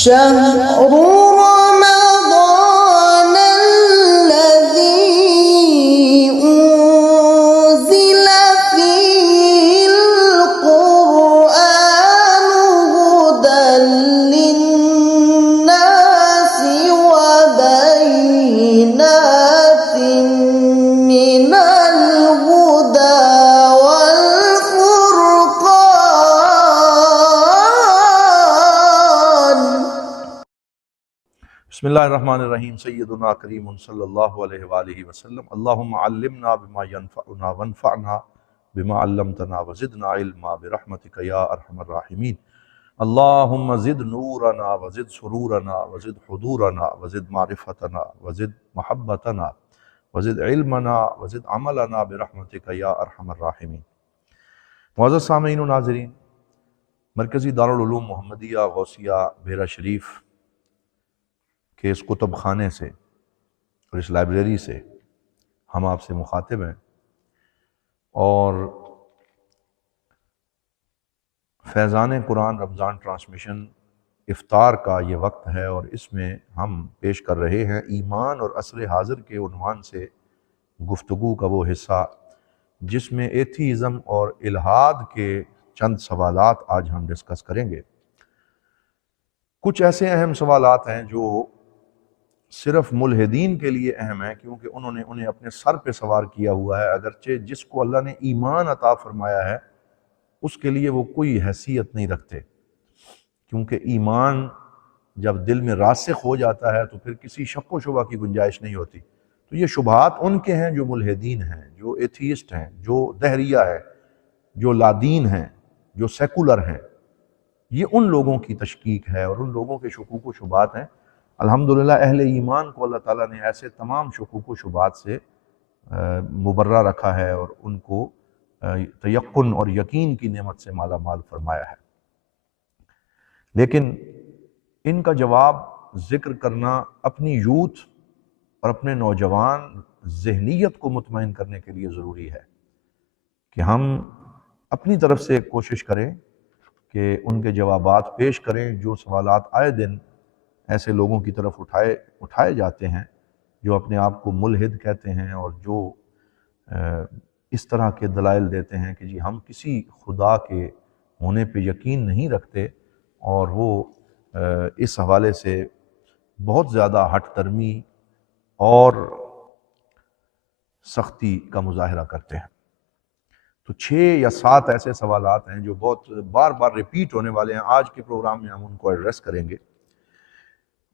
شهر رمضان الذي أنزل فيه القرآن هدى للناس وبينات من الهدى بسم اللہ الرحمن الرحیم. سیدنا کریم صلی اللہ علیہ وآلہ وسلم. اللہم علمنا بما ینفعنا وانفعنا بما علمتنا وزدنا علما برحمتک یا ارحم الراحمین. اللہم زد نورنا وزد سرورنا وزد حضورنا وزد معرفتنا وزد محبتنا وزد علمنا وزد عملنا برحمتک یا ارحم الراحمین. معزز سامعین و ناظرین، مرکزی دارالعلوم محمدیہ غوثیہ بحیرہ شریف کہ اس کتب خانے سے اور اس لائبریری سے ہم آپ سے مخاطب ہیں، اور فیضان قرآن رمضان ٹرانسمیشن افطار کا یہ وقت ہے، اور اس میں ہم پیش کر رہے ہیں ایمان اور عصر حاضر کے عنوان سے گفتگو کا وہ حصہ جس میں ایتھیزم اور الحاد کے چند سوالات آج ہم ڈسکس کریں گے. کچھ ایسے اہم سوالات ہیں جو صرف ملحدین کے لیے اہم ہے، کیونکہ انہوں نے انہیں اپنے سر پہ سوار کیا ہوا ہے، اگرچہ جس کو اللہ نے ایمان عطا فرمایا ہے اس کے لیے وہ کوئی حیثیت نہیں رکھتے، کیونکہ ایمان جب دل میں راسخ ہو جاتا ہے تو پھر کسی شک و شبہ کی گنجائش نہیں ہوتی. تو یہ شبہات ان کے ہیں جو ملحدین ہیں، جو ایتھیسٹ ہیں، جو دہریہ ہے، جو لادین ہیں، جو سیکولر ہیں. یہ ان لوگوں کی تشکیک ہے اور ان لوگوں کے شکوک و شبہات ہیں. الحمدللہ اہل ایمان کو اللہ تعالیٰ نے ایسے تمام شکوک و شبہات سے مبرہ رکھا ہے اور ان کو تیقن اور یقین کی نعمت سے مالا مال فرمایا ہے. لیکن ان کا جواب ذکر کرنا اپنی یوتھ اور اپنے نوجوان ذہنیت کو مطمئن کرنے کے لیے ضروری ہے کہ ہم اپنی طرف سے کوشش کریں کہ ان کے جوابات پیش کریں. جو سوالات آئے دن ایسے لوگوں کی طرف اٹھائے جاتے ہیں جو اپنے آپ کو ملحد کہتے ہیں اور جو اس طرح کے دلائل دیتے ہیں کہ جی ہم کسی خدا کے ہونے پہ یقین نہیں رکھتے، اور وہ اس حوالے سے بہت زیادہ ہٹ درمی اور سختی کا مظاہرہ کرتے ہیں. تو 6 یا 7 ایسے سوالات ہیں جو بہت بار بار ریپیٹ ہونے والے ہیں. آج کے پروگرام میں ہم ان کو ایڈریس کریں گے،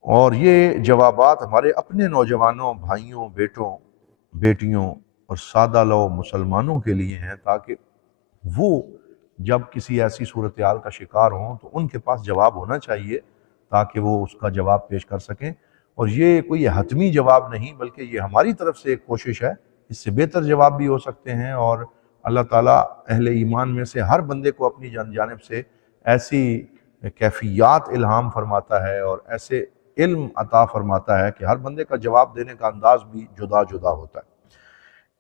اور یہ جوابات ہمارے اپنے نوجوانوں، بھائیوں، بیٹوں، بیٹیوں اور سادہ لو مسلمانوں کے لیے ہیں، تاکہ وہ جب کسی ایسی صورتحال کا شکار ہوں تو ان کے پاس جواب ہونا چاہیے تاکہ وہ اس کا جواب پیش کر سکیں. اور یہ کوئی حتمی جواب نہیں، بلکہ یہ ہماری طرف سے ایک کوشش ہے. اس سے بہتر جواب بھی ہو سکتے ہیں، اور اللہ تعالیٰ اہل ایمان میں سے ہر بندے کو اپنی جانب سے ایسی کیفیات الہام فرماتا ہے اور ایسے علم عطا فرماتا ہے کہ ہر بندے کا جواب دینے کا انداز بھی جدا جدا ہوتا ہے.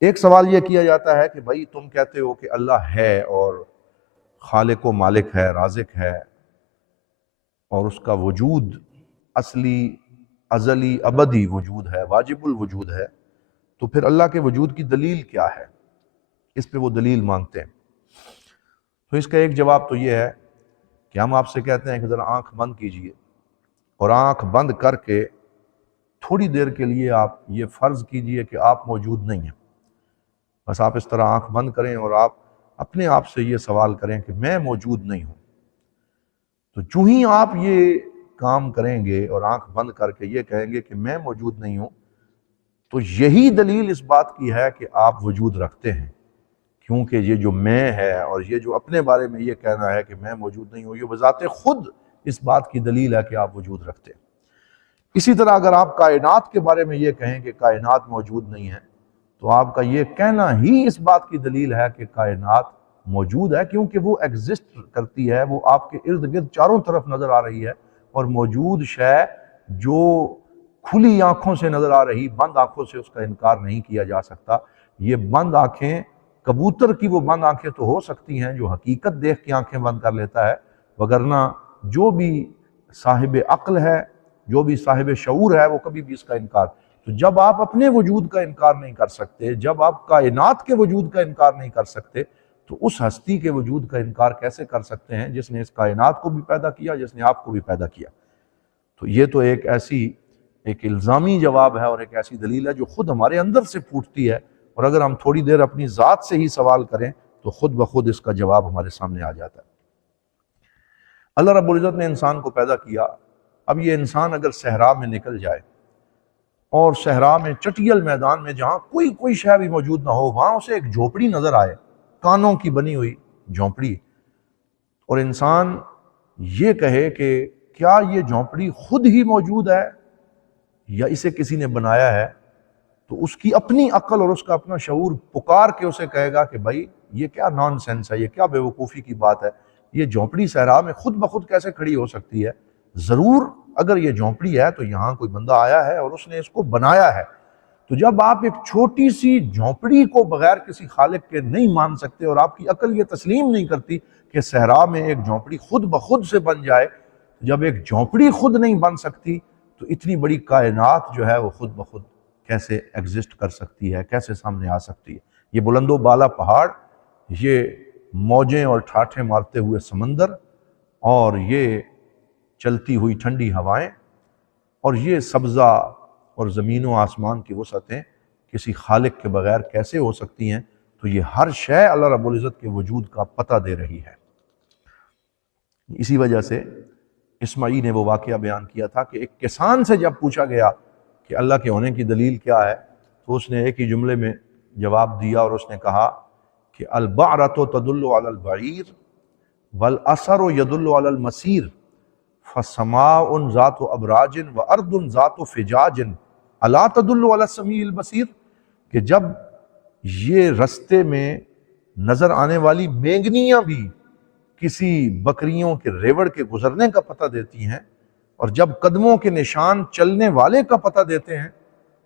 ایک سوال یہ کیا جاتا ہے کہ بھائی تم کہتے ہو کہ اللہ ہے اور خالق و مالک ہے، رازق ہے، اور اس کا وجود اصلی، ازلی، ابدی وجود ہے، واجب الوجود ہے، تو پھر اللہ کے وجود کی دلیل کیا ہے؟ اس پہ وہ دلیل مانگتے ہیں. تو اس کا ایک جواب تو یہ ہے کہ ہم آپ سے کہتے ہیں کہ ذرا آنکھ بند کیجئے، اور آنکھ بند کر کے تھوڑی دیر کے لیے آپ یہ فرض کیجئے کہ آپ موجود نہیں ہیں. بس آپ اس طرح آنکھ بند کریں اور آپ اپنے آپ سے یہ سوال کریں کہ میں موجود نہیں ہوں. تو جو ہی آپ یہ کام کریں گے اور آنکھ بند کر کے یہ کہیں گے کہ میں موجود نہیں ہوں، تو یہی دلیل اس بات کی ہے کہ آپ وجود رکھتے ہیں، کیونکہ یہ جو میں ہے اور یہ جو اپنے بارے میں یہ کہنا ہے کہ میں موجود نہیں ہوں، یہ بذات خود اس بات کی دلیل ہے کہ آپ وجود رکھتے ہیں. اسی طرح اگر آپ کائنات کے بارے میں یہ کہیں کہ کائنات موجود نہیں ہے، تو آپ کا یہ کہنا ہی اس بات کی دلیل ہے کہ کائنات موجود ہے، کیونکہ وہ ایگزسٹ کرتی ہے، وہ آپ کے ارد گرد چاروں طرف نظر آ رہی ہے. اور موجود شے جو کھلی آنکھوں سے نظر آ رہی، بند آنکھوں سے اس کا انکار نہیں کیا جا سکتا. یہ بند آنکھیں، کبوتر کی وہ بند آنکھیں تو ہو سکتی ہیں جو حقیقت دیکھ کے آنکھیں بند کر لیتا ہے، وگرنہ جو بھی صاحب عقل ہے، جو بھی صاحب شعور ہے، وہ کبھی بھی اس کا انکار. تو جب آپ اپنے وجود کا انکار نہیں کر سکتے، جب آپ کائنات کے وجود کا انکار نہیں کر سکتے، تو اس ہستی کے وجود کا انکار کیسے کر سکتے ہیں جس نے اس کائنات کو بھی پیدا کیا، جس نے آپ کو بھی پیدا کیا؟ تو یہ تو ایک الزامی جواب ہے اور ایک ایسی دلیل ہے جو خود ہمارے اندر سے پھوٹتی ہے، اور اگر ہم تھوڑی دیر اپنی ذات سے ہی سوال کریں تو خود بخود اس کا جواب ہمارے سامنے آ جاتا ہے. اللہ رب العزت نے انسان کو پیدا کیا. اب یہ انسان اگر صحرا میں نکل جائے اور صحرا میں چٹیل میدان میں جہاں کوئی شے بھی موجود نہ ہو، وہاں اسے ایک جھونپڑی نظر آئے، کانوں کی بنی ہوئی جھونپڑی، اور انسان یہ کہے کہ کیا یہ جھونپڑی خود ہی موجود ہے یا اسے کسی نے بنایا ہے، تو اس کی اپنی عقل اور اس کا اپنا شعور پکار کے اسے کہے گا کہ بھائی یہ کیا نان سینس ہے، یہ کیا بے وقوفی کی بات ہے، یہ جھونپڑی صحرا میں خود بخود کیسے کھڑی ہو سکتی ہے؟ ضرور اگر یہ جھونپڑی ہے تو یہاں کوئی بندہ آیا ہے اور اس نے اس کو بنایا ہے. تو جب آپ ایک چھوٹی سی جھونپڑی کو بغیر کسی خالق کے نہیں مان سکتے اور آپ کی عقل یہ تسلیم نہیں کرتی کہ صحرا میں ایک جھونپڑی خود بخود سے بن جائے، جب ایک جھونپڑی خود نہیں بن سکتی تو اتنی بڑی کائنات جو ہے وہ خود بخود کیسے ایگزسٹ کر سکتی ہے، کیسے سامنے آ سکتی ہے؟ یہ بلند و بالا پہاڑ، یہ موجیں اور ٹھاٹھیں مارتے ہوئے سمندر، اور یہ چلتی ہوئی ٹھنڈی ہوائیں، اور یہ سبزہ اور زمین و آسمان کی وسعتیں کسی خالق کے بغیر کیسے ہو سکتی ہیں؟ تو یہ ہر شے اللہ رب العزت کے وجود کا پتہ دے رہی ہے. اسی وجہ سے اسماعیل نے وہ واقعہ بیان کیا تھا کہ ایک کسان سے جب پوچھا گیا کہ اللہ کے ہونے کی دلیل کیا ہے، تو اس نے ایک ہی جملے میں جواب دیا اور اس نے کہا کہ البعرۃ تدل علی البعیر والاثر یدل علی المسیر فسماء ذات ابراج وارض ذات فجاج الا تدل علی السمیع البصیر، کہ جب یہ رستے میں نظر آنے والی مینگنیاں بھی کسی بکریوں کے ریوڑ کے گزرنے کا پتہ دیتی ہیں، اور جب قدموں کے نشان چلنے والے کا پتہ دیتے ہیں،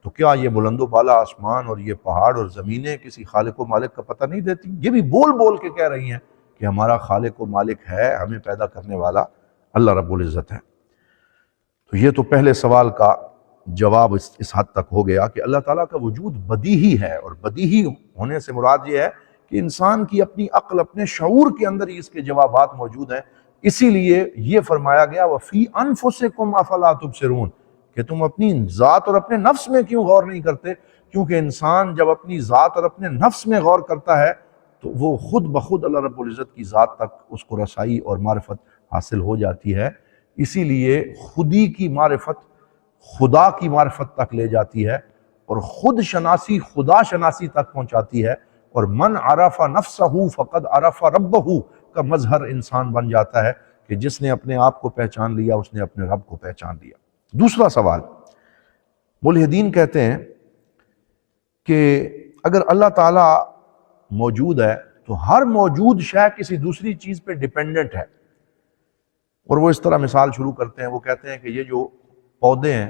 تو کیا یہ بلند و بالا آسمان اور یہ پہاڑ اور زمینیں کسی خالق و مالک کا پتہ نہیں دیتی؟ یہ بھی بول بول کے کہہ رہی ہیں کہ ہمارا خالق و مالک ہے، ہمیں پیدا کرنے والا اللہ رب العزت ہے. تو یہ تو پہلے سوال کا جواب اس حد تک ہو گیا کہ اللہ تعالیٰ کا وجود بدیہی ہے، اور بدیہی ہونے سے مراد یہ ہے کہ انسان کی اپنی عقل، اپنے شعور کے اندر ہی اس کے جوابات موجود ہیں. اسی لیے یہ فرمایا گیا وَفِي أَنفُسِكُمْ أَفَلَا تُبْصِرُونَ، کہ تم اپنی ذات اور اپنے نفس میں کیوں غور نہیں کرتے؟ کیونکہ انسان جب اپنی ذات اور اپنے نفس میں غور کرتا ہے تو وہ خود بخود اللہ رب العزت کی ذات تک اس کو رسائی اور معرفت حاصل ہو جاتی ہے. اسی لیے خودی کی معرفت خدا کی معرفت تک لے جاتی ہے، اور خود شناسی خدا شناسی تک پہنچاتی ہے، اور من عرف نفسہ فقد عرف ربہ کا مظہر انسان بن جاتا ہے کہ جس نے اپنے آپ کو پہچان لیا اس نے اپنے رب کو پہچان لیا. دوسرا سوال، ملحدین کہتے ہیں کہ اگر اللہ تعالیٰ موجود ہے تو ہر موجود شے کسی دوسری چیز پہ ڈیپینڈنٹ ہے، اور وہ اس طرح مثال شروع کرتے ہیں. وہ کہتے ہیں کہ یہ جو پودے ہیں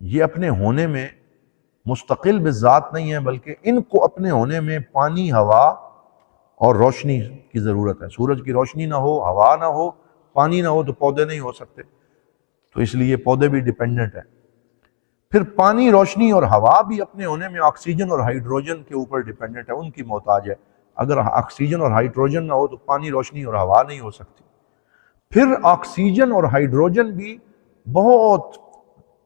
یہ اپنے ہونے میں مستقل بذات نہیں ہیں، بلکہ ان کو اپنے ہونے میں پانی، ہوا اور روشنی کی ضرورت ہے. سورج کی روشنی نہ ہو، ہوا نہ ہو، پانی نہ ہو تو پودے نہیں ہو سکتے. تو اس لیے پودے بھی ڈیپینڈنٹ ہیں. پھر پانی، روشنی اور ہوا بھی اپنے ہونے میں آکسیجن اور ہائیڈروجن کے اوپر ڈیپینڈنٹ ہے، ان کی محتاج ہے. اگر آکسیجن اور ہائیڈروجن نہ ہو تو پانی، روشنی اور ہوا نہیں ہو سکتی. پھر آکسیجن اور ہائیڈروجن بھی بہت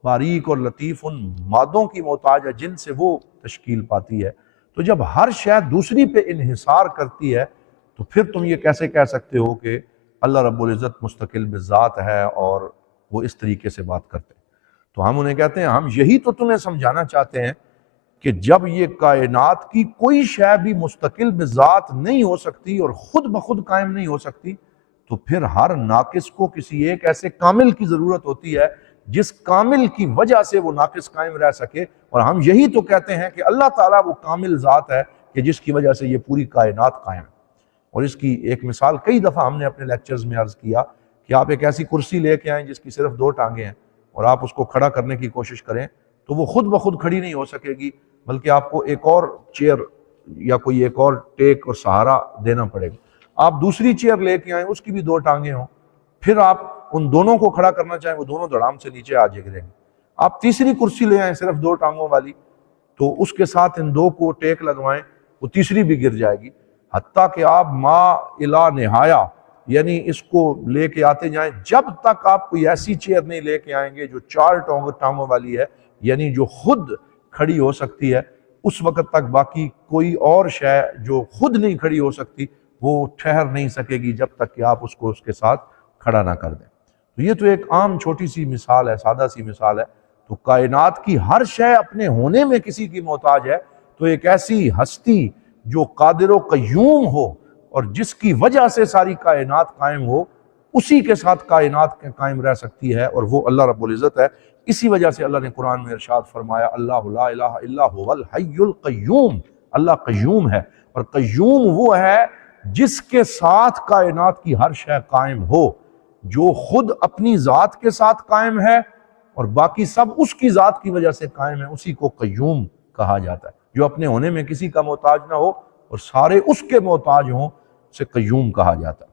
باریک اور لطیف ان مادوں کی محتاج ہے جن سے وہ تشکیل پاتی ہے. تو جب ہر شے دوسری پہ انحصار کرتی ہے تو پھر تم یہ کیسے کہہ سکتے ہو کہ اللہ رب العزت مستقل بذات ہے اور وہ اس طریقے سے بات کرتے ہیں؟ تو ہم انہیں کہتے ہیں ہم یہی تو تمہیں سمجھانا چاہتے ہیں کہ جب یہ کائنات کی کوئی شے بھی مستقل بذات نہیں ہو سکتی اور خود بخود قائم نہیں ہو سکتی، تو پھر ہر ناقص کو کسی ایک ایسے کامل کی ضرورت ہوتی ہے جس کامل کی وجہ سے وہ ناقص قائم رہ سکے. اور ہم یہی تو کہتے ہیں کہ اللہ تعالیٰ وہ کامل ذات ہے کہ جس کی وجہ سے یہ پوری کائنات قائم ہے. اور اس کی ایک مثال کئی دفعہ ہم نے اپنے لیکچرز میں عرض کیا کہ آپ ایک ایسی کرسی لے کے آئیں جس کی صرف 2 ٹانگیں ہیں، اور آپ اس کو کھڑا کرنے کی کوشش کریں تو وہ خود بخود کھڑی نہیں ہو سکے گی، بلکہ آپ کو ایک اور چیئر یا کوئی ایک اور ٹیک اور سہارا دینا پڑے گا. آپ دوسری چیئر لے کے آئیں، اس کی بھی 2 ٹانگیں ہوں، پھر آپ ان دونوں کو کھڑا کرنا چاہیں وہ دونوں دھڑام سے نیچے آ گریں گے. آپ تیسری کرسی لے آئیں صرف 2 ٹانگوں والی، تو اس کے ساتھ ان 2 کو ٹیک لگوائیں، وہ تیسری بھی گر جائے گی. حتیٰ کہ آپ ما الا نہایا، یعنی اس کو لے کے آتے جائیں جب تک آپ کوئی ایسی چیئر نہیں لے کے آئیں گے جو 4 ٹانگوں والی ہے، یعنی جو خود کھڑی ہو سکتی ہے. اس وقت تک باقی کوئی اور شے جو خود نہیں کھڑی ہو سکتی وہ ٹھہر نہیں سکے گی جب تک کہ آپ اس کو اس کے ساتھ کھڑا نہ کر دیں. تو یہ تو ایک عام چھوٹی سی مثال ہے، سادہ سی مثال ہے. تو کائنات کی ہر شے اپنے ہونے میں کسی کی محتاج ہے. تو ایک ایسی ہستی جو قادر و قیوم ہو اور جس کی وجہ سے ساری کائنات قائم ہو، اسی کے ساتھ کائنات قائم رہ سکتی ہے، اور وہ اللہ رب العزت ہے. اسی وجہ سے اللہ نے قرآن میں ارشاد فرمایا اللہ لا الہ الا هو الحی القیوم. اللہ قیوم ہے، اور قیوم وہ ہے جس کے ساتھ کائنات کی ہر شے قائم ہو، جو خود اپنی ذات کے ساتھ قائم ہے اور باقی سب اس کی ذات کی وجہ سے قائم ہے. اسی کو قیوم کہا جاتا ہے. جو اپنے ہونے میں کسی کا محتاج نہ ہو اور سارے اس کے محتاج ہوں، اسے قیوم کہا جاتا ہے.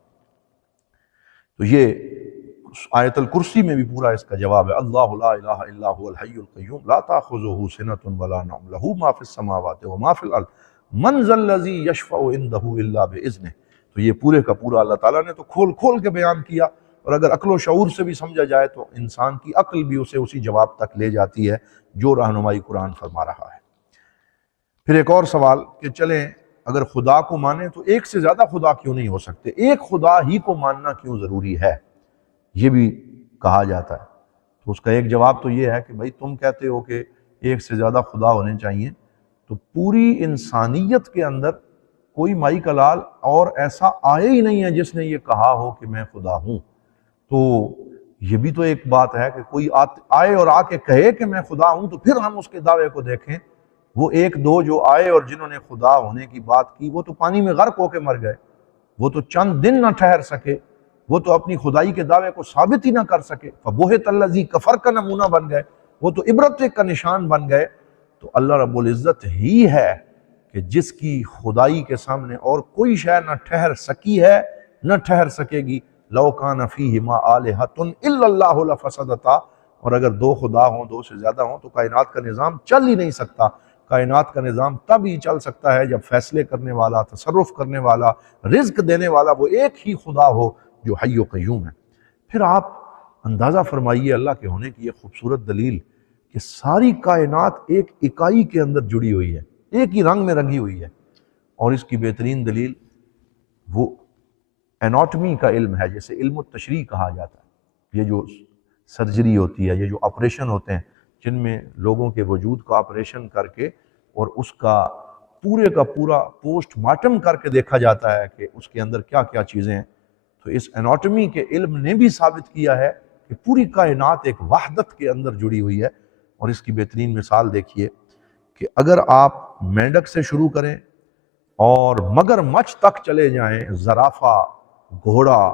تو یہ آیت الکرسی میں بھی پورا اس کا جواب ہے. اللہ لا الہ الا هو الحی القیوم لا تاخذہ سنۃ ولا نوم لہ ما فی السماوات وما فی الارض من ذا الذی یشفع عندہ الا باذنہ. تو یہ پورے کا پورا اللہ تعالیٰ نے تو کھول کھول کے بیان کیا، اور اگر عقل و شعور سے بھی سمجھا جائے تو انسان کی عقل بھی اسے اسی جواب تک لے جاتی ہے جو رہنمائی قرآن فرما رہا ہے. پھر ایک اور سوال کہ چلیں اگر خدا کو مانیں تو ایک سے زیادہ خدا کیوں نہیں ہو سکتے؟ ایک خدا ہی کو ماننا کیوں ضروری ہے؟ یہ بھی کہا جاتا ہے. تو اس کا ایک جواب تو یہ ہے کہ بھائی تم کہتے ہو کہ ایک سے زیادہ خدا ہونے چاہیے، تو پوری انسانیت کے اندر کوئی مائی کا لال اور ایسا آئے ہی نہیں ہے جس نے یہ کہا ہو کہ میں خدا ہوں. تو یہ بھی تو ایک بات ہے کہ کوئی آئے اور آ کے کہے کہ میں خدا ہوں تو پھر ہم اس کے دعوے کو دیکھیں. وہ 1-2 جو آئے اور جنہوں نے خدا ہونے کی بات کی وہ تو پانی میں غرق ہو کے مر گئے، وہ تو چند دن نہ ٹھہر سکے، وہ تو اپنی خدائی کے دعوے کو ثابت ہی نہ کر سکے. فبہت الذی کفر کا نمونہ بن گئے، وہ تو عبرت کا نشان بن گئے. تو اللہ رب العزت ہی ہے کہ جس کی خدائی کے سامنے اور کوئی شے نہ ٹھہر سکی ہے نہ ٹھہر سکے گی. لو کان فیہما آلہۃ الا اللہ لفسدتا. اور اگر 2 خدا ہوں، 2 سے زیادہ ہوں، تو کائنات کا نظام چل ہی نہیں سکتا. کائنات کا نظام تب ہی چل سکتا ہے جب فیصلے کرنے والا، تصرف کرنے والا، رزق دینے والا وہ ایک ہی خدا ہو جو حی و قیوم ہے. پھر آپ اندازہ فرمائیے اللہ کے ہونے کی یہ خوبصورت دلیل کہ ساری کائنات ایک اکائی کے اندر جڑی ہوئی ہے، ایک ہی رنگ میں رنگی ہوئی ہے. اور اس کی بہترین دلیل وہ اناٹمی کا علم ہے، جسے علم التشریح کہا جاتا ہے. یہ جو سرجری ہوتی ہے، یہ جو آپریشن ہوتے ہیں جن میں لوگوں کے وجود کا آپریشن کر کے اور اس کا پورا پوسٹ مارٹم کر کے دیکھا جاتا ہے کہ اس کے اندر کیا کیا چیزیں ہیں. تو اس اناٹمی کے علم نے بھی ثابت کیا ہے کہ پوری کائنات ایک وحدت کے اندر جڑی ہوئی ہے. اور اس کی بہترین مثال دیکھیے کہ اگر آپ مینڈک سے شروع کریں اور مگر مچھ تک چلے جائیں، زرافہ، گھوڑا،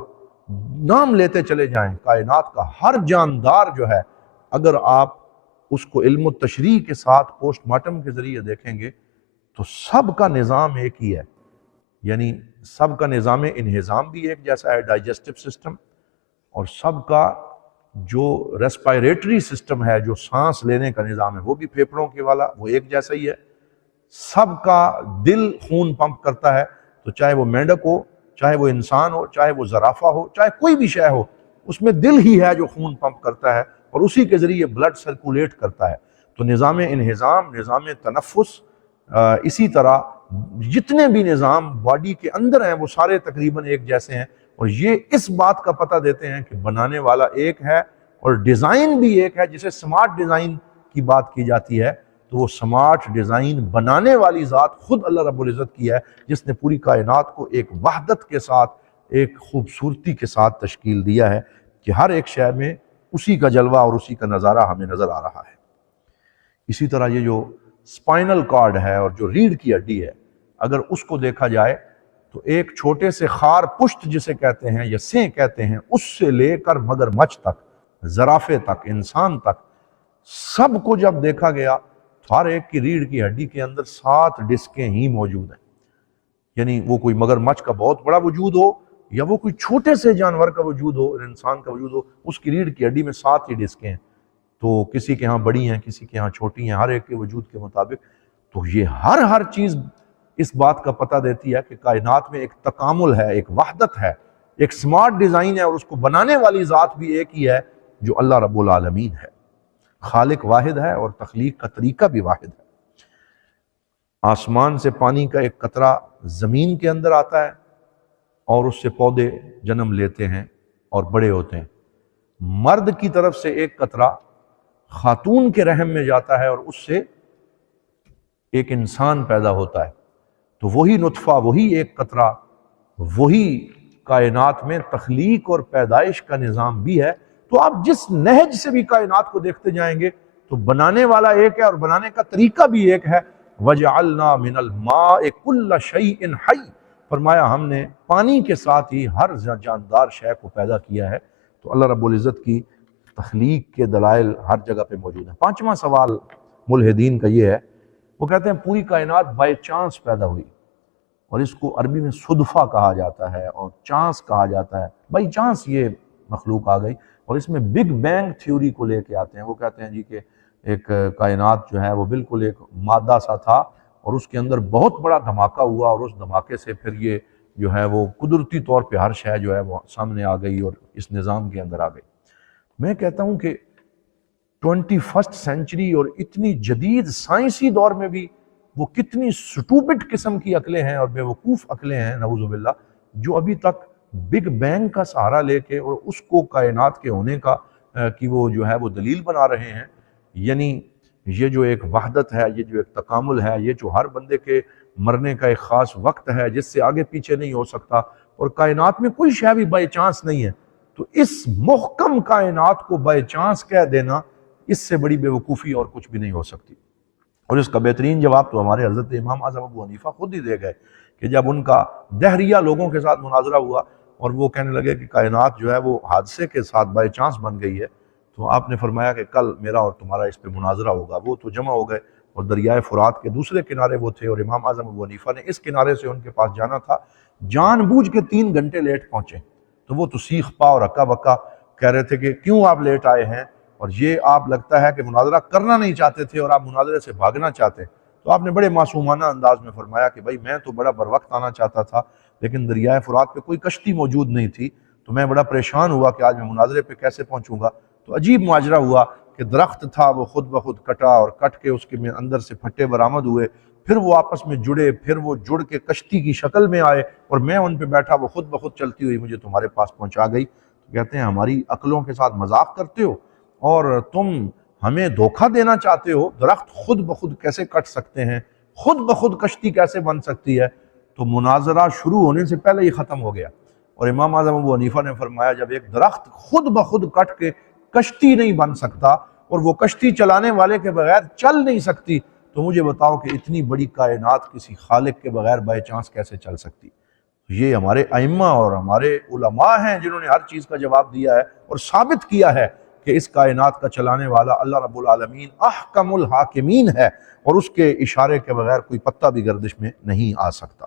نام لیتے چلے جائیں، کائنات کا ہر جاندار جو ہے، اگر آپ اس کو علم التشریح کے ساتھ پوسٹ مارٹم کے ذریعے دیکھیں گے تو سب کا نظام ایک ہی ہے. یعنی سب کا نظام انہضام بھی ایک جیسا ہے، ڈائجسٹو سسٹم، اور سب کا جو ریسپائریٹری سسٹم ہے، جو سانس لینے کا نظام ہے، وہ بھی پھیپھڑوں کے والا وہ ایک جیسا ہی ہے. سب کا دل خون پمپ کرتا ہے. تو چاہے وہ مینڈک ہو، چاہے وہ انسان ہو، چاہے وہ زرافہ ہو، چاہے کوئی بھی شے ہو، اس میں دل ہی ہے جو خون پمپ کرتا ہے اور اسی کے ذریعے بلڈ سرکولیٹ کرتا ہے. تو نظام انہضام، نظام تنفس، اسی طرح جتنے بھی نظام باڈی کے اندر ہیں وہ سارے تقریباً ایک جیسے ہیں. اور یہ اس بات کا پتہ دیتے ہیں کہ بنانے والا ایک ہے اور ڈیزائن بھی ایک ہے. جسے سمارٹ ڈیزائن کی بات کی جاتی ہے تو وہ سمارٹ ڈیزائن بنانے والی ذات خود اللہ رب العزت کی ہے، جس نے پوری کائنات کو ایک وحدت کے ساتھ، ایک خوبصورتی کے ساتھ تشکیل دیا ہے کہ ہر ایک شے میں اسی کا جلوہ اور اسی کا نظارہ ہمیں نظر آ رہا ہے. اسی طرح یہ جو اسپائنل کارڈ ہے اور جو ریڑھ کی ہڈی ہے، اگر اس کو دیکھا جائے تو ایک چھوٹے سے خار پشت جسے کہتے ہیں یا سیں کہتے ہیں، اس سے لے کر مگر مچھ تک، زرافے تک، انسان تک، سب کو جب دیکھا گیا تو ہر ایک کی ریڑھ کی ہڈی کے اندر 7 ڈسکیں ہی موجود ہیں. یعنی وہ کوئی مگر مچھ کا بہت بڑا وجود ہو یا وہ کوئی چھوٹے سے جانور کا وجود ہو، انسان کا وجود ہو، اس کی ریڑھ کی ہڈی میں 7 ہی ڈسکیں ہیں، تو کسی کے ہاں بڑی ہیں، کسی کے ہاں چھوٹی ہیں، ہر ایک کے وجود کے مطابق. تو یہ ہر چیز اس بات کا پتہ دیتی ہے کہ کائنات میں ایک تکامل ہے، ایک وحدت ہے، ایک سمارٹ ڈیزائن ہے، اور اس کو بنانے والی ذات بھی ایک ہی ہے جو اللہ رب العالمین ہے. خالق واحد ہے اور تخلیق کا طریقہ بھی واحد ہے. آسمان سے پانی کا ایک قطرہ زمین کے اندر آتا ہے اور اس سے پودے جنم لیتے ہیں اور بڑے ہوتے ہیں. مرد کی طرف سے ایک قطرہ خاتون کے رحم میں جاتا ہے اور اس سے ایک انسان پیدا ہوتا ہے. تو وہی نطفہ، وہی ایک قطرہ، وہی کائنات میں تخلیق اور پیدائش کا نظام بھی ہے. تو آپ جس نہج سے بھی کائنات کو دیکھتے جائیں گے تو بنانے والا ایک ہے اور بنانے کا طریقہ بھی ایک ہے. وَجَعَلْنَا مِنَ الْمَاءِ كُلَّ شَيْءٍ حَيٍّ، فرمایا ہم نے پانی کے ساتھ ہی ہر جاندار شے کو پیدا کیا ہے. تو اللہ رب العزت کی تخلیق کے دلائل ہر جگہ پہ موجود ہیں. 5واں سوال ملحدین کا یہ ہے، وہ کہتے ہیں پوری کائنات بائی چانس پیدا ہوئی، اور اس کو عربی میں صدفہ کہا جاتا ہے اور چانس کہا جاتا ہے. بائی چانس یہ مخلوق آ گئی، اور اس میں بگ بینگ تھیوری کو لے کے آتے ہیں. وہ کہتے ہیں جی کہ ایک کائنات جو ہے وہ بالکل ایک مادہ سا تھا اور اس کے اندر بہت بڑا دھماکہ ہوا، اور اس دھماکے سے پھر یہ جو ہے وہ قدرتی طور پہ ہر شے جو ہے وہ سامنے آ گئی اور اس نظام کے اندر آ گئی. میں کہتا ہوں کہ 21 سینچری اور اتنی جدید سائنسی دور میں بھی وہ کتنی سٹوپڈ قسم کی عقلیں ہیں اور بے وقوف عقلیں ہیں نعوذ باللہ، جو ابھی تک بگ بینگ کا سہارا لے کے اور اس کو کائنات کے ہونے کا کی وہ جو ہے وہ دلیل بنا رہے ہیں. یعنی یہ جو ایک وحدت ہے، یہ جو ایک تکامل ہے، یہ جو ہر بندے کے مرنے کا ایک خاص وقت ہے جس سے آگے پیچھے نہیں ہو سکتا، اور کائنات میں کوئی شے بھی بائی چانس نہیں ہے. تو اس محکم کائنات کو بائی چانس کہہ دینا، اس سے بڑی بے وقوفی اور کچھ بھی نہیں ہو سکتی. اور اس کا بہترین جواب تو ہمارے حضرت امام اعظم ابو حنیفہ خود ہی دے گئے کہ جب ان کا دہریہ لوگوں کے ساتھ مناظرہ ہوا اور وہ کہنے لگے کہ کائنات جو ہے وہ حادثے کے ساتھ بائی چانس بن گئی ہے، تو آپ نے فرمایا کہ کل میرا اور تمہارا اس پہ مناظرہ ہوگا. وہ تو جمع ہو گئے اور دریائے فرات کے دوسرے کنارے وہ تھے، اور امام اعظم ابو حنیفہ نے اس کنارے سے ان کے پاس جانا تھا. جان بوجھ کے 3 گھنٹے لیٹ پہنچے. تو وہ تو سیخ پا اور ہکا بکا کہہ رہے تھے کہ کیوں آپ لیٹ آئے ہیں، اور یہ آپ لگتا ہے کہ مناظرہ کرنا نہیں چاہتے تھے اور آپ مناظرے سے بھاگنا چاہتے. تو آپ نے بڑے معصومانہ انداز میں فرمایا کہ بھائی میں تو بڑا بر وقت آنا چاہتا تھا، لیکن دریائے فرات پہ کوئی کشتی موجود نہیں تھی، تو میں بڑا پریشان ہوا کہ آج میں مناظرے پہ کیسے پہنچوں گا. تو عجیب ماجرا ہوا کہ درخت تھا وہ خود بخود کٹا، اور کٹ کے اس کے اندر سے پھٹے برآمد ہوئے، پھر وہ آپس میں جڑے، پھر وہ جڑ کے کشتی کی شکل میں آئے، اور میں ان پہ بیٹھا، وہ خود بخود چلتی ہوئی مجھے تمہارے پاس پہنچا گئی. تو کہتے ہیں ہماری عقلوں کے ساتھ مذاق کرتے ہو اور تم ہمیں دھوکہ دینا چاہتے ہو. درخت خود بخود کیسے کٹ سکتے ہیں، خود بخود کشتی کیسے بن سکتی ہے؟ تو مناظرہ شروع ہونے سے پہلے ہی ختم ہو گیا. اور امام اعظم ابو حنیفہ نے فرمایا جب ایک درخت خود بخود کٹ کے کشتی نہیں بن سکتا اور وہ کشتی چلانے والے کے بغیر چل نہیں سکتی، تو مجھے بتاؤ کہ اتنی بڑی کائنات کسی خالق کے بغیر بائی چانس کیسے چل سکتی؟ یہ ہمارے ائمہ اور ہمارے علماء ہیں جنہوں نے ہر چیز کا جواب دیا ہے اور ثابت کیا ہے کہ اس کائنات کا چلانے والا اللہ رب العالمین احکم الحاکمین ہے، اور اس کے اشارے کے بغیر کوئی پتہ بھی گردش میں نہیں آ سکتا.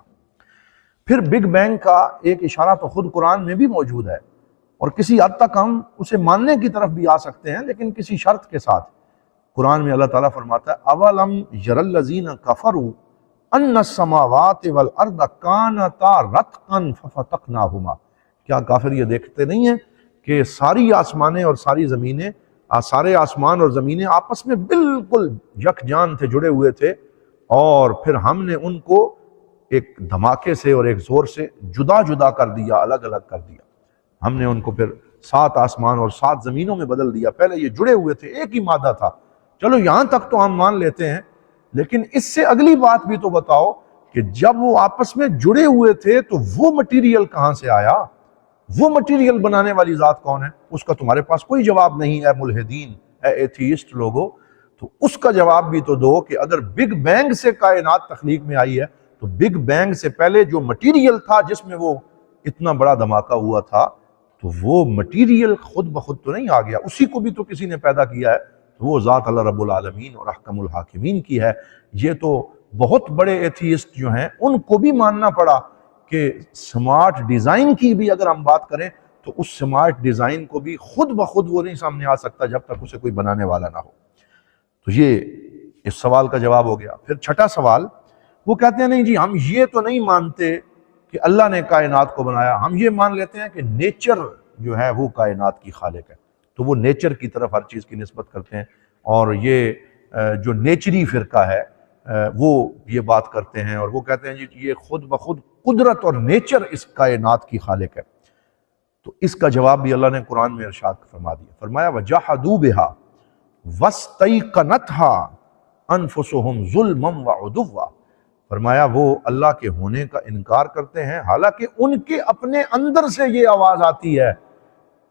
پھر بگ بینگ کا ایک اشارہ تو خود قرآن میں بھی موجود ہے، اور کسی حد تک ہم اسے ماننے کی طرف بھی آ سکتے ہیں، لیکن کسی شرط کے ساتھ. قرآن میں اللہ تعالیٰ فرماتا ہے اَوَلَمْ يَرَ الَّذِينَ كَفَرُوا أَنَّ السَّمَاوَاتِ وَالْأَرْضَ كَانَتَا رَتْقًا فَفَتَقْنَاهُمَا، کیا کافر یہ دیکھتے نہیں ہیں کہ ساری آسمانیں اور ساری زمینیں، سارے آسمان اور زمینیں آپس میں بالکل یکجان تھے، جڑے ہوئے تھے، اور پھر ہم نے ان کو ایک دھماکے سے اور ایک زور سے جدا جدا کر دیا، الگ الگ کر دیا. ہم نے ان کو پھر 7 آسمان اور 7 زمینوں میں بدل دیا. پہلے یہ جڑے ہوئے تھے، ایک ہی مادہ تھا. چلو یہاں تک تو ہم مان لیتے ہیں، لیکن اس سے اگلی بات بھی تو بتاؤ کہ جب وہ آپس میں جڑے ہوئے تھے تو وہ مٹیریل کہاں سے آیا؟ وہ مٹیریل بنانے والی ذات کون ہے؟ اس کا تمہارے پاس کوئی جواب نہیں ہے ملحدین، اے ایتھیسٹ لوگو. تو اس کا جواب بھی تو دو کہ اگر بگ بینگ سے کائنات تخلیق میں آئی ہے تو بگ بینگ سے پہلے جو مٹیریل تھا جس میں وہ اتنا بڑا دھماکہ ہوا تھا، تو وہ مٹیریل خود بخود تو نہیں آ گیا، اسی کو بھی تو کسی نے پیدا کیا ہے. وہ ذات اللہ رب العالمین اور احکم الحاکمین کی ہے. یہ تو بہت بڑے ایتھیسٹ جو ہیں ان کو بھی ماننا پڑا کہ سمارٹ ڈیزائن کی بھی اگر ہم بات کریں تو اس سمارٹ ڈیزائن کو بھی خود بخود وہ نہیں سامنے آ سکتا جب تک اسے کوئی بنانے والا نہ ہو۔ تو یہ اس سوال کا جواب ہو گیا۔ پھر چھٹا سوال، وہ کہتے ہیں نہیں جی ہم یہ تو نہیں مانتے کہ اللہ نے کائنات کو بنایا، ہم یہ مان لیتے ہیں کہ نیچر جو ہے وہ کائنات کی خالق ہے۔ تو وہ نیچر کی طرف ہر چیز کی نسبت کرتے ہیں، اور یہ جو نیچری فرقہ ہے وہ یہ بات کرتے ہیں، اور وہ کہتے ہیں جی یہ خود بخود قدرت اور نیچر اس کائنات کی خالق ہے۔ تو اس کا جواب بھی اللہ نے قرآن میں ارشاد فرما دیا، فرمایا وَجَحَدُوا بِهَا وَاسْتَيْقَنَتْهَا أَنفُسُهُمْ ظُلْمًا وَعُدُوًّا، فرمایا وہ اللہ کے ہونے کا انکار کرتے ہیں حالانکہ ان کے اپنے اندر سے یہ آواز آتی ہے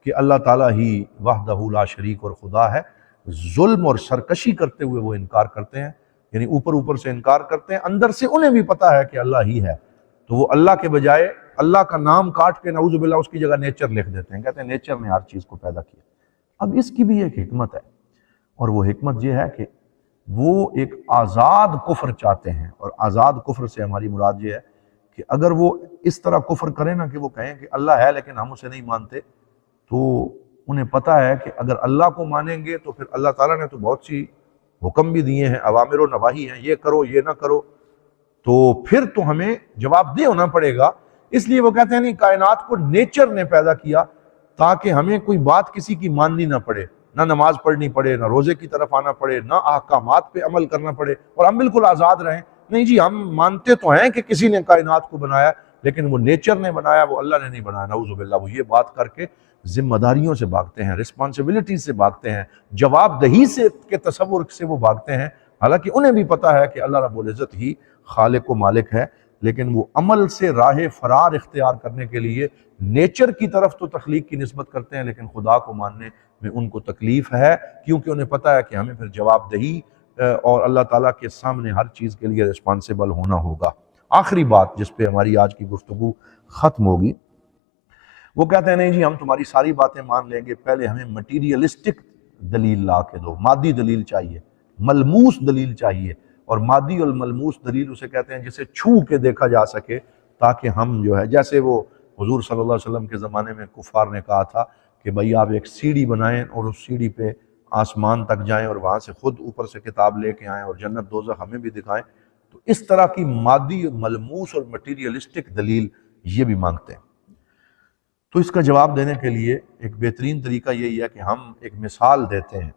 کہ اللہ تعالیٰ ہی وحدہ لا شریک اور خدا ہے۔ ظلم اور سرکشی کرتے ہوئے وہ انکار کرتے ہیں، یعنی اوپر سے انکار کرتے ہیں، اندر سے انہیں بھی پتہ ہے کہ اللہ ہی ہے، تو وہ اللہ کے بجائے اللہ کا نام کاٹ کے نعوذ باللہ اس کی جگہ نیچر لکھ دیتے ہیں، کہتے ہیں نیچر نے ہر چیز کو پیدا کیا۔ اب اس کی بھی ایک حکمت ہے، اور وہ حکمت یہ ہے کہ وہ ایک آزاد کفر چاہتے ہیں، اور آزاد کفر سے ہماری مراد یہ ہے کہ اگر وہ اس طرح کفر کریں نا کہ وہ کہیں کہ اللہ ہے لیکن ہم اسے نہیں مانتے، تو انہیں پتہ ہے کہ اگر اللہ کو مانیں گے تو پھر اللہ تعالیٰ نے تو بہت سی حکم بھی دیے ہیں، اوامر و نواہی ہیں، یہ کرو یہ نہ کرو، تو پھر تو ہمیں جواب دہ ہونا پڑے گا۔ اس لیے وہ کہتے ہیں نہیں، کائنات کو نیچر نے پیدا کیا تاکہ ہمیں کوئی بات کسی کی ماننی نہ پڑے، نہ نماز پڑھنی پڑے، نہ روزے کی طرف آنا پڑے، نہ احکامات پہ عمل کرنا پڑے، اور ہم بالکل آزاد رہیں۔ نہیں جی ہم مانتے تو ہیں کہ کسی نے کائنات کو بنایا، لیکن وہ نیچر نے بنایا، وہ اللہ نے نہیں بنایا، نعوذ باللہ۔ وہ یہ بات کر کے ذمہ داریوں سے بھاگتے ہیں، رسپانسبلٹی سے بھاگتے ہیں، جواب دہی سے کے تصور سے وہ بھاگتے ہیں، حالانکہ انہیں بھی پتہ ہے کہ اللہ رب العزت ہی خالق و مالک ہے، لیکن وہ عمل سے راہ فرار اختیار کرنے کے لیے نیچر کی طرف تو تخلیق کی نسبت کرتے ہیں، لیکن خدا کو ماننے میں ان کو تکلیف ہے، کیونکہ انہیں پتہ ہے کہ ہمیں پھر جواب دہی اور اللہ تعالیٰ کے سامنے ہر چیز کے لیے رسپانسیبل ہونا ہوگا۔ آخری بات جس پہ ہماری آج کی گفتگو ختم ہوگی، وہ کہتے ہیں نہیں جی ہم تمہاری ساری باتیں مان لیں گے، پہلے ہمیں مٹیریلسٹک دلیل لا کے دو، مادی دلیل چاہیے، ملموس دلیل چاہیے، اور مادی اور ملموس دلیل اسے کہتے ہیں جسے چھو کے دیکھا جا سکے، تاکہ ہم جو ہے جیسے وہ حضور صلی اللہ علیہ وسلم کے زمانے میں کفار نے کہا تھا کہ بھائی آپ ایک سیڑھی بنائیں اور اس سیڑھی پہ آسمان تک جائیں اور وہاں سے خود اوپر سے کتاب لے کے آئیں اور جنت دوزخ ہمیں بھی دکھائیں، تو اس طرح کی مادی ملموس اور مٹیریلسٹک دلیل یہ بھی مانگتے ہیں۔ تو اس کا جواب دینے کے لیے ایک بہترین طریقہ یہی ہے کہ ہم ایک مثال دیتے ہیں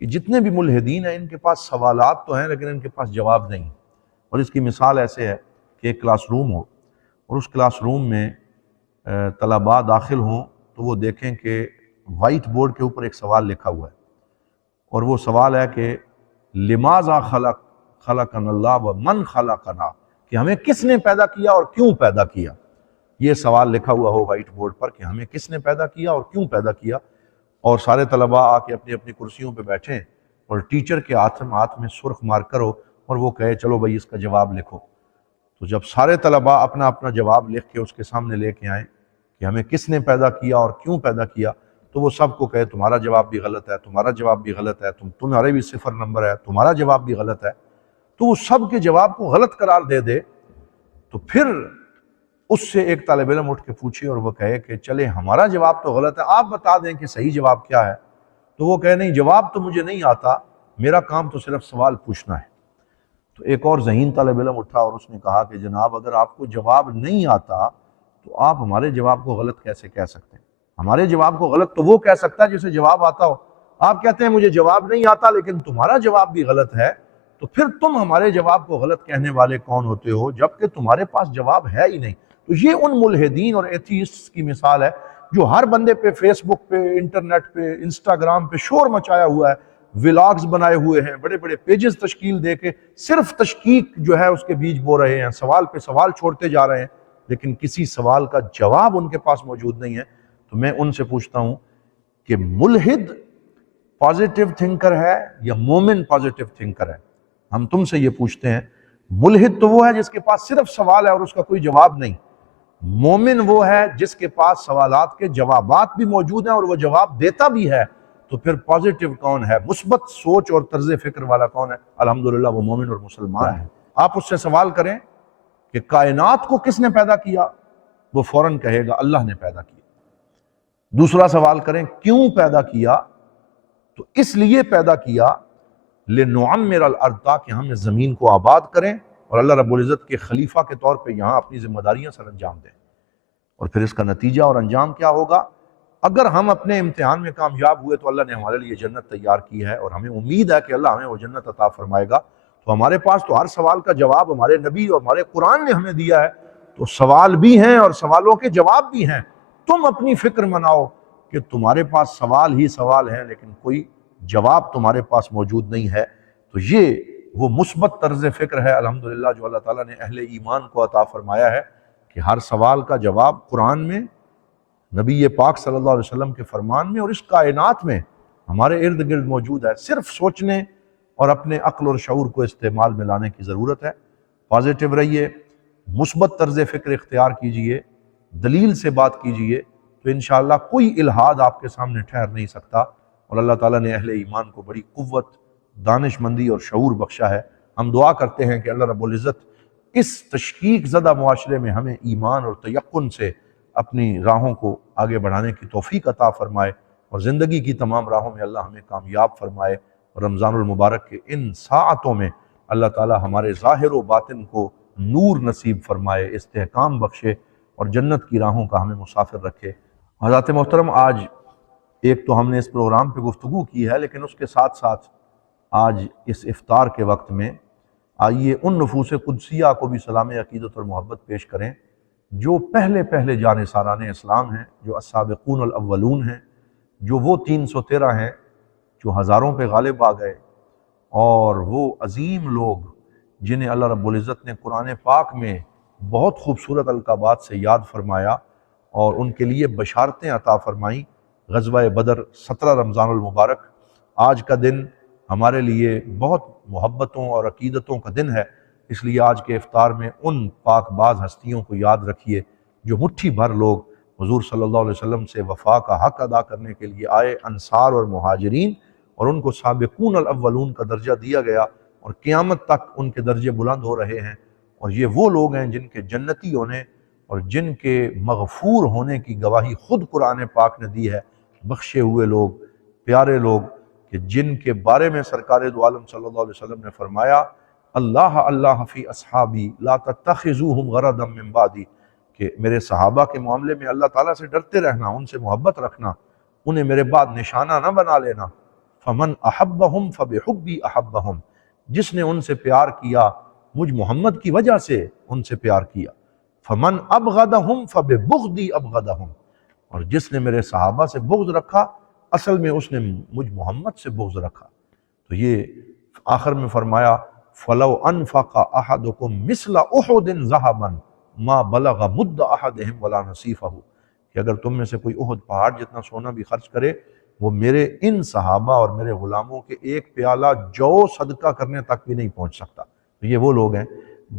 کہ جتنے بھی ملحدین ہیں ان کے پاس سوالات تو ہیں لیکن ان کے پاس جواب نہیں، اور اس کی مثال ایسے ہے کہ ایک کلاس روم ہو اور اس کلاس روم میں طلباء داخل ہوں تو وہ دیکھیں کہ وائٹ بورڈ کے اوپر ایک سوال لکھا ہوا ہے، اور وہ سوال ہے کہ لماذا خلقنا اللہ ومن خلقنا، کہ ہمیں کس نے پیدا کیا اور کیوں پیدا کیا۔ یہ سوال لکھا ہوا ہو وائٹ بورڈ پر کہ ہمیں کس نے پیدا کیا اور کیوں پیدا کیا، اور سارے طلباء آ کے اپنی اپنی کرسیوں پہ بیٹھیں اور ٹیچر کے ہاتھ میں سرخ مارکر ہو اور وہ کہے چلو بھائی اس کا جواب لکھو۔ تو جب سارے طلباء اپنا اپنا جواب لکھ کے اس کے سامنے لے کے آئیں کہ ہمیں کس نے پیدا کیا اور کیوں پیدا کیا، تو وہ سب کو کہے تمہارا جواب بھی غلط ہے، تمہارا جواب بھی غلط ہے، تمہارے بھی 0 نمبر ہے، تمہارا جواب بھی غلط ہے، تو وہ سب کے جواب کو غلط قرار دے دے، تو پھر اس سے ایک طالب علم اٹھ کے پوچھے اور وہ کہے کہ چلے ہمارا جواب تو غلط ہے، آپ بتا دیں کہ صحیح جواب کیا ہے، تو وہ کہے نہیں جواب تو مجھے نہیں آتا، میرا کام تو صرف سوال پوچھنا ہے۔ تو ایک اور ذہین طالب علم اٹھا اور اس نے کہا کہ جناب اگر آپ کو جواب نہیں آتا تو آپ ہمارے جواب کو غلط کیسے کہہ سکتے ہیں؟ ہمارے جواب کو غلط تو وہ کہہ سکتا ہے جسے جواب آتا ہو۔ آپ کہتے ہیں مجھے جواب نہیں آتا لیکن تمہارا جواب بھی غلط ہے، تو پھر تم ہمارے جواب کو غلط کہنے والے کون ہوتے ہو جبکہ تمہارے پاس جواب ہے ہی نہیں۔ تو یہ ان ملحدین اور ایتھیسٹس کی مثال ہے جو ہر بندے پہ فیس بک پہ، انٹرنیٹ پہ، انسٹاگرام پہ شور مچایا ہوا ہے، ولاگز بنائے ہوئے ہیں، بڑے بڑے پیجز تشکیل دے کے صرف تشکیک جو ہے اس کے بیج بو رہے ہیں، سوال پہ سوال چھوڑتے جا رہے ہیں، لیکن کسی سوال کا جواب ان کے پاس موجود نہیں ہے۔ تو میں ان سے پوچھتا ہوں کہ ملحد پازیٹیو تھنکر ہے یا مومن پازیٹیو تھنکر ہے؟ ہم تم سے یہ پوچھتے ہیں۔ ملحد تو وہ ہے جس کے پاس صرف سوال ہے اور اس کا کوئی جواب نہیں، مومن وہ ہے جس کے پاس سوالات کے جوابات بھی موجود ہیں اور وہ جواب دیتا بھی ہے۔ تو پھر پازیٹیو کون ہے، مثبت سوچ اور طرز فکر والا کون ہے؟ الحمدللہ وہ مومن اور مسلمان ہے۔ آپ اس سے سوال کریں کہ کائنات کو کس نے پیدا کیا، وہ فوراً کہے گا اللہ نے پیدا کیا۔ دوسرا سوال کریں کیوں پیدا کیا، تو اس لیے پیدا کیا لنعمر الارض، کہ ہم اس زمین کو آباد کریں اور اللہ رب العزت کے خلیفہ کے طور پہ یہاں اپنی ذمہ داریاں سر انجام دیں۔ اور پھر اس کا نتیجہ اور انجام کیا ہوگا؟ اگر ہم اپنے امتحان میں کامیاب ہوئے تو اللہ نے ہمارے لیے جنت تیار کی ہے، اور ہمیں امید ہے کہ اللہ ہمیں وہ جنت عطا فرمائے گا۔ تو ہمارے پاس تو ہر سوال کا جواب ہمارے نبی اور ہمارے قرآن نے ہمیں دیا ہے، تو سوال بھی ہیں اور سوالوں کے جواب بھی ہیں۔ تم اپنی فکر مناؤ کہ تمہارے پاس سوال ہی سوال ہیں لیکن کوئی جواب تمہارے پاس موجود نہیں ہے۔ تو یہ وہ مثبت طرز فکر ہے الحمدللہ جو اللہ تعالیٰ نے اہل ایمان کو عطا فرمایا ہے، کہ ہر سوال کا جواب قرآن میں، نبی پاک صلی اللہ علیہ وسلم کے فرمان میں اور اس کائنات میں ہمارے ارد گرد موجود ہے۔ صرف سوچنے اور اپنے عقل اور شعور کو استعمال میں لانے کی ضرورت ہے۔ پازیٹیو رہیے، مثبت طرز فکر اختیار کیجئے، دلیل سے بات کیجئے، تو انشاءاللہ کوئی الہاد آپ کے سامنے ٹھہر نہیں سکتا۔ اور اللہ تعالیٰ نے اہل ایمان کو بڑی قوت، دانش مندی اور شعور بخشا ہے۔ ہم دعا کرتے ہیں کہ اللہ رب العزت اس تشکیک زدہ معاشرے میں ہمیں ایمان اور تیقن سے اپنی راہوں کو آگے بڑھانے کی توفیق عطا فرمائے، اور زندگی کی تمام راہوں میں اللہ ہمیں کامیاب فرمائے، اور رمضان المبارک کے ان ساعتوں میں اللہ تعالی ہمارے ظاہر و باطن کو نور نصیب فرمائے، استحکام بخشے، اور جنت کی راہوں کا ہمیں مسافر رکھے۔ حضرات محترم، آج ایک تو ہم نے اس پروگرام پہ گفتگو کی ہے، لیکن اس کے ساتھ ساتھ آج اس افطار کے وقت میں آئیے ان نفوس قدسیہ کو بھی سلام عقیدت اور محبت پیش کریں جو پہلے جانثاران اسلام ہیں، جو السابقون الاولون ہیں، جو وہ 313 ہیں جو ہزاروں پہ غالب آ گئے، اور وہ عظیم لوگ جنہیں اللہ رب العزت نے قرآن پاک میں بہت خوبصورت القابات سے یاد فرمایا اور ان کے لیے بشارتیں عطا فرمائیں۔ غزوہ بدر 17 رمضان المبارک، آج کا دن ہمارے لیے بہت محبتوں اور عقیدتوں کا دن ہے، اس لیے آج کے افطار میں ان پاک باز ہستیوں کو یاد رکھیے جو مٹھی بھر لوگ حضور صلی اللہ علیہ وسلم سے وفا کا حق ادا کرنے کے لیے آئے، انصار اور مہاجرین، اور ان کو سابقون الاولون کا درجہ دیا گیا، اور قیامت تک ان کے درجے بلند ہو رہے ہیں۔ اور یہ وہ لوگ ہیں جن کے جنتی ہونے اور جن کے مغفور ہونے کی گواہی خود قرآن پاک نے دی ہے، بخشے ہوئے لوگ، پیارے لوگ، کہ جن کے بارے میں سرکار دو عالم صلی اللہ علیہ وسلم نے فرمایا اللہ اللہ فی اصحابی لا تتخذوہم غرضا من بعدی، کہ میرے صحابہ کے معاملے میں اللہ تعالیٰ سے ڈرتے رہنا، ان سے محبت رکھنا، انہیں میرے بعد نشانہ نہ بنا لینا۔ فمن احبہم فبحبی احبہم، جس نے ان سے پیار کیا مجھ محمد کی وجہ سے ان سے پیار کیا۔ فمن ابغضہم فببغضی ابغضہم، اور جس نے میرے صحابہ سے بغض رکھا اصل میں اس نے مجھ محمد سے بغض رکھا۔ تو یہ آخر میں فرمایا فَلَوْ أَنْفَقَ أَحَدُكُمْ مِثْلَ أُحُدٍ ذَهَبًا مَا بَلَغَ مُدَّ أَحَدِهِمْ وَلَا نَصِيفَهُ، کہ اگر تم میں سے کوئی احد پہاڑ جتنا سونا بھی خرچ کرے، وہ میرے ان صحابہ اور میرے غلاموں کے ایک پیالہ جو صدقہ کرنے تک بھی نہیں پہنچ سکتا۔ تو یہ وہ لوگ ہیں،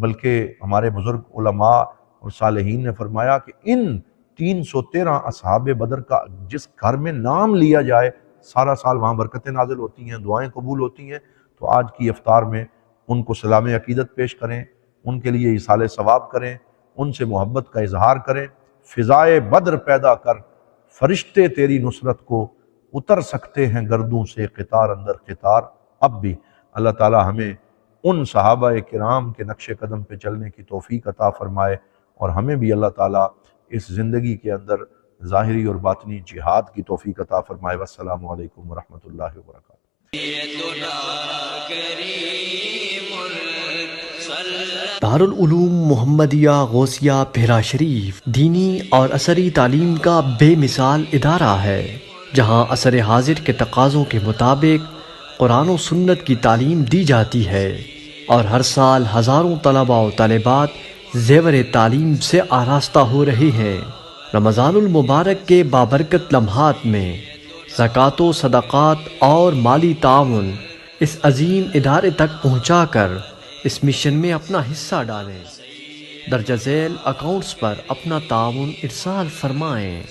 بلکہ ہمارے بزرگ علماء اور صالحین نے فرمایا کہ ان 313 اصحاب بدر کا جس گھر میں نام لیا جائے سارا سال وہاں برکتیں نازل ہوتی ہیں، دعائیں قبول ہوتی ہیں۔ تو آج کی افطار میں ان کو سلام عقیدت پیش کریں، ان کے لیے ایصال ثواب کریں، ان سے محبت کا اظہار کریں۔ فضائے بدر پیدا کر، فرشتے تیری نصرت کو اتر سکتے ہیں گردوں سے قطار اندر قطار۔ اب بھی اللہ تعالی ہمیں ان صحابہ کرام کے نقش قدم پہ چلنے کی توفیق عطا فرمائے، اور ہمیں بھی اللہ تعالیٰ اس زندگی کے اندر ظاہری اور باطنی جہاد کی توفیق عطا فرمائے۔ والسلام علیکم ورحمۃ اللہ وبرکاتہ۔ دارالعلوم محمدیہ غوثیہ بھیرا شریف دینی اور عصری تعلیم کا بے مثال ادارہ ہے، جہاں عصر حاضر کے تقاضوں کے مطابق قرآن و سنت کی تعلیم دی جاتی ہے، اور ہر سال ہزاروں طلباء و طالبات زیور تعلیم سے آراستہ ہو رہے ہیں۔ رمضان المبارک کے بابرکت لمحات میں زکوٰۃ و صدقات اور مالی تعاون اس عظیم ادارے تک پہنچا کر اس مشن میں اپنا حصہ ڈالیں۔ درجہ ذیل اکاؤنٹس پر اپنا تعاون ارسال فرمائیں۔